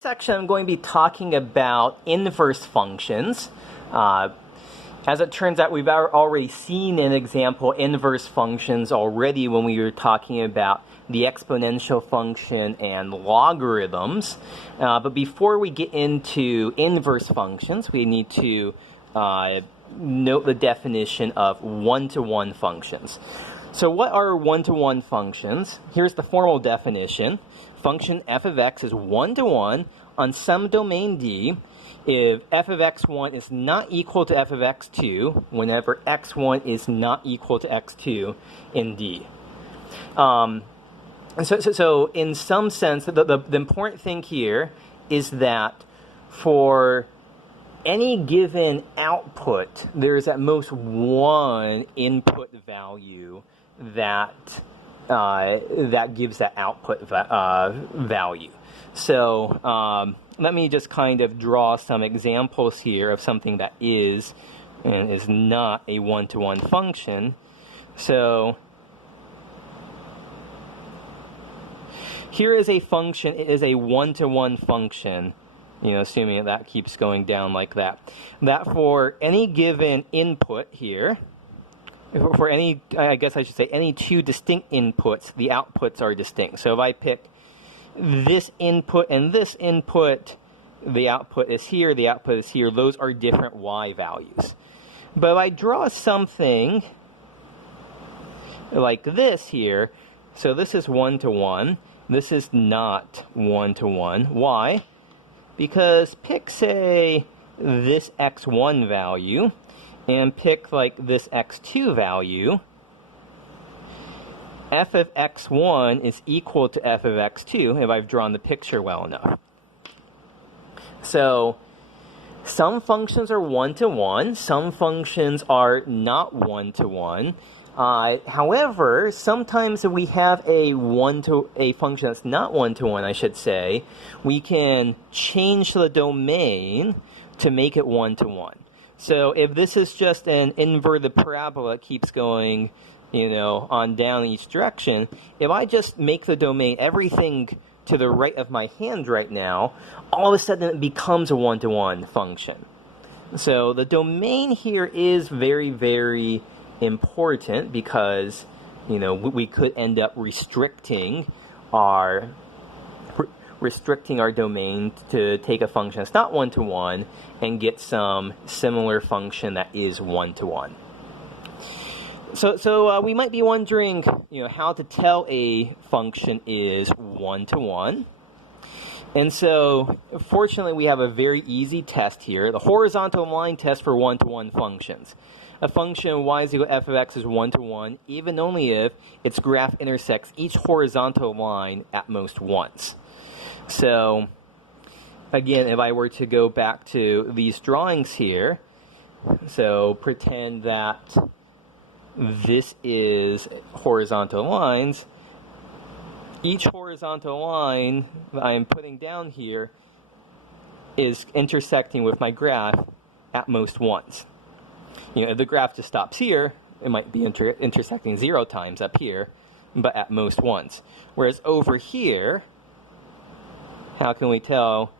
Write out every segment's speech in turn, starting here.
Section I'm going to be talking about inverse functions. As it turns out, we've already seen an example inverse functions already when we were talking about the exponential function and logarithms. But before we get into inverse functions, we need to note the definition of one-to-one functions. So what are one-to-one functions? Here's the formal definition. Function f of x is one-to-one on some domain D if f of x1 is not equal to f of x2 whenever x1 is not equal to x2 in D. So in some sense, the important thing here is that for any given output, there's at most one input value that gives that output value. So let me just kind of draw some examples here of something that is and is not a one-to-one function. So here is a function. It is a one-to-one function, assuming that keeps going down like that. That for any given input here, for any, I guess I should say, any two distinct inputs, the outputs are distinct. So if I pick this input and this input, the output is here, the output is here. Those are different y values. But if I draw something like this here, so this is one-to-one, this is not one-to-one. Why? Because pick, say, this x1 value, and pick like this x2 value, f of x1 is equal to f of x2 if I've drawn the picture well enough. So some functions are one-to-one, some functions are not one-to-one. However, sometimes if we have a function that's not one-to-one, I should say, we can change the domain to make it one-to-one. So if this is just an inverted parabola that keeps going, on down in each direction, if I just make the domain everything to the right of my hand right now, all of a sudden it becomes a one-to-one function. So the domain here is very, very important because, we could end up restricting our domain to take a function that's not one-to-one and get some similar function that is one-to-one. So we might be wondering, how to tell a function is one-to-one. And so, fortunately, we have a very easy test here, the horizontal line test for one-to-one functions. A function y is equal to f of x is one-to-one, even only if its graph intersects each horizontal line at most once. So, again, if I were to go back to these drawings here, so pretend that this is horizontal lines. Each horizontal line that I am putting down here is intersecting with my graph at most once. If the graph just stops here, it might be intersecting 0 times up here, but at most once. Whereas over here, how can we tell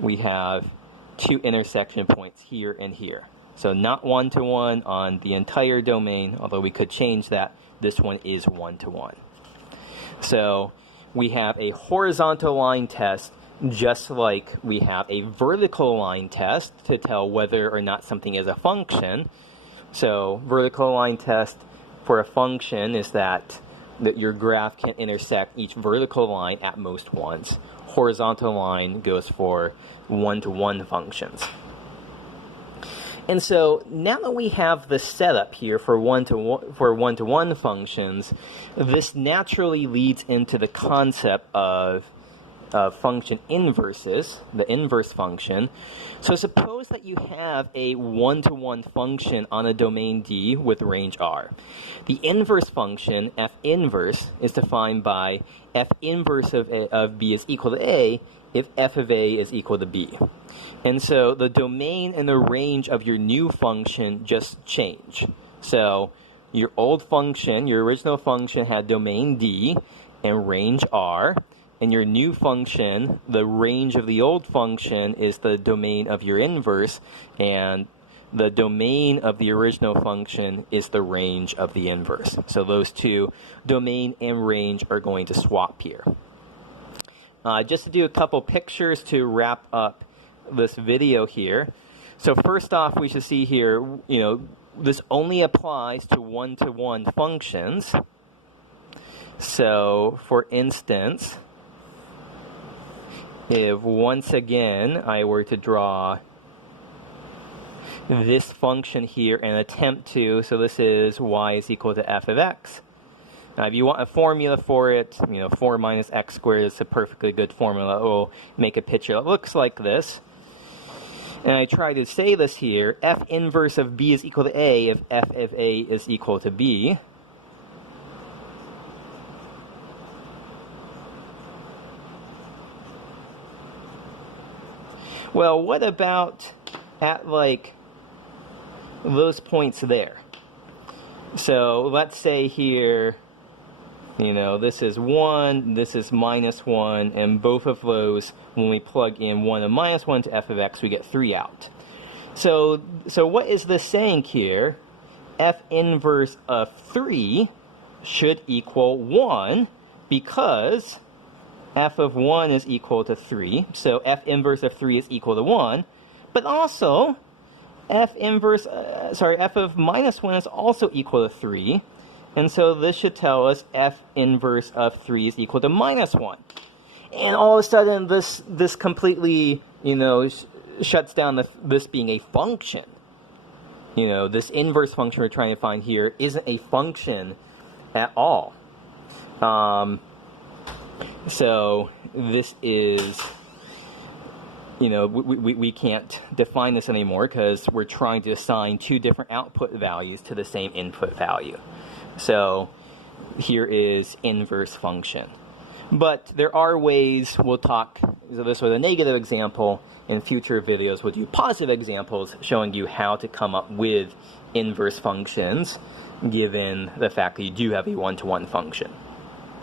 we have two intersection points here and here? So not one-to-one on the entire domain, although we could change that. This one is one-to-one. So we have a horizontal line test just like we have a vertical line test to tell whether or not something is a function. So vertical line test for a function is that your graph can intersect each vertical line at most once. Horizontal line goes for one-to-one functions. And so now that we have the setup here for one-to-one functions, this naturally leads into the concept of function inverses, the inverse function. So suppose that you have a one-to-one function on a domain D with range R. The inverse function, f inverse, is defined by f inverse of B is equal to A if f of A is equal to B. And so the domain and the range of your new function just change. So your old function, your original function had domain D and range R. and your new function, the range of the old function, is the domain of your inverse, and the domain of the original function is the range of the inverse. So those two, domain and range, are going to swap here. Just to do a couple pictures to wrap up this video here. So first off, we should see here, this only applies to one-to-one functions. So, for instance, if once again I were to draw this function here and attempt to, so this is y is equal to f of x. Now, if you want a formula for it, 4 minus x squared is a perfectly good formula. It will make a picture that looks like this. And I try to say this here, f inverse of b is equal to a if f of a is equal to b. Well, what about at, those points there? So let's say here, this is 1, this is minus 1, and both of those, when we plug in 1 and minus 1 to f of x, we get 3 out. So what is this saying here? F inverse of 3 should equal 1 because f of 1 is equal to 3. So f inverse of 3 is equal to 1. But also, f of minus 1 is also equal to 3. And so this should tell us f inverse of 3 is equal to minus 1. And all of a sudden, this completely, shuts down this being a function. This inverse function we're trying to find here isn't a function at all. So this is, we can't define this anymore because we're trying to assign two different output values to the same input value. So here is inverse function. But there are ways, we'll talk, so this was a negative example. In future videos, we'll do positive examples showing you how to come up with inverse functions given the fact that you do have a one-to-one function.